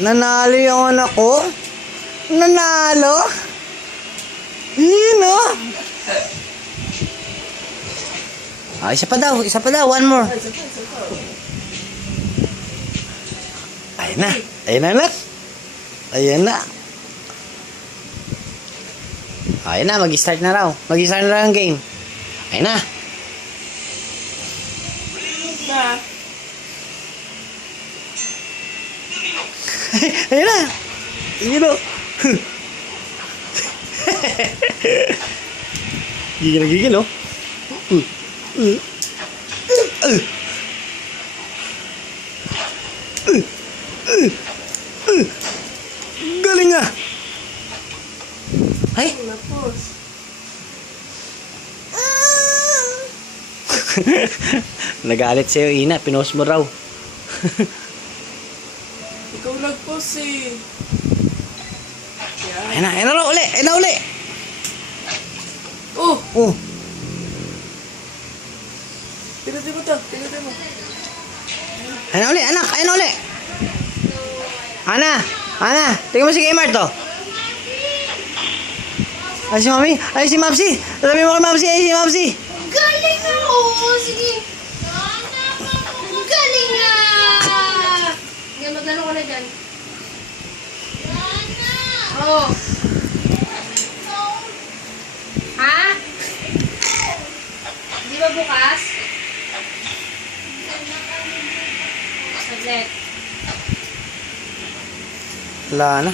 Nanalo yung anak ko. Nanalo? Yun, oh. Ah, isa pa daw. One more. Ayun na. Ayun na, anak. Ayun na. Ayun na, mag-start na raw. Mag-start na raw ang game. Ayun na. Ayun na. Ayun na. Gigil na gigil, oh. Galing nga. Ay. Nagalit sa'yo, Ina. Pinost mo raw. Ikaw nag-post eh. Ayun na raw. Uli. Ayun na uli. Oh! Oh. Pinutin mo to. Pinutin mo. Ayun na uli, anak. Ayun na uli. Ana. Tingnan mo si Kmart, to. Ay, si Mami. Ay, si Mapsi. Sabi mo kay Mapsi. Ay, si Mapsi. Galing na! Oo, sige. Galing na! Hindi, maglaro ko na dyan. Oo. Ha? Di ba bukas? Saglit. Wala na.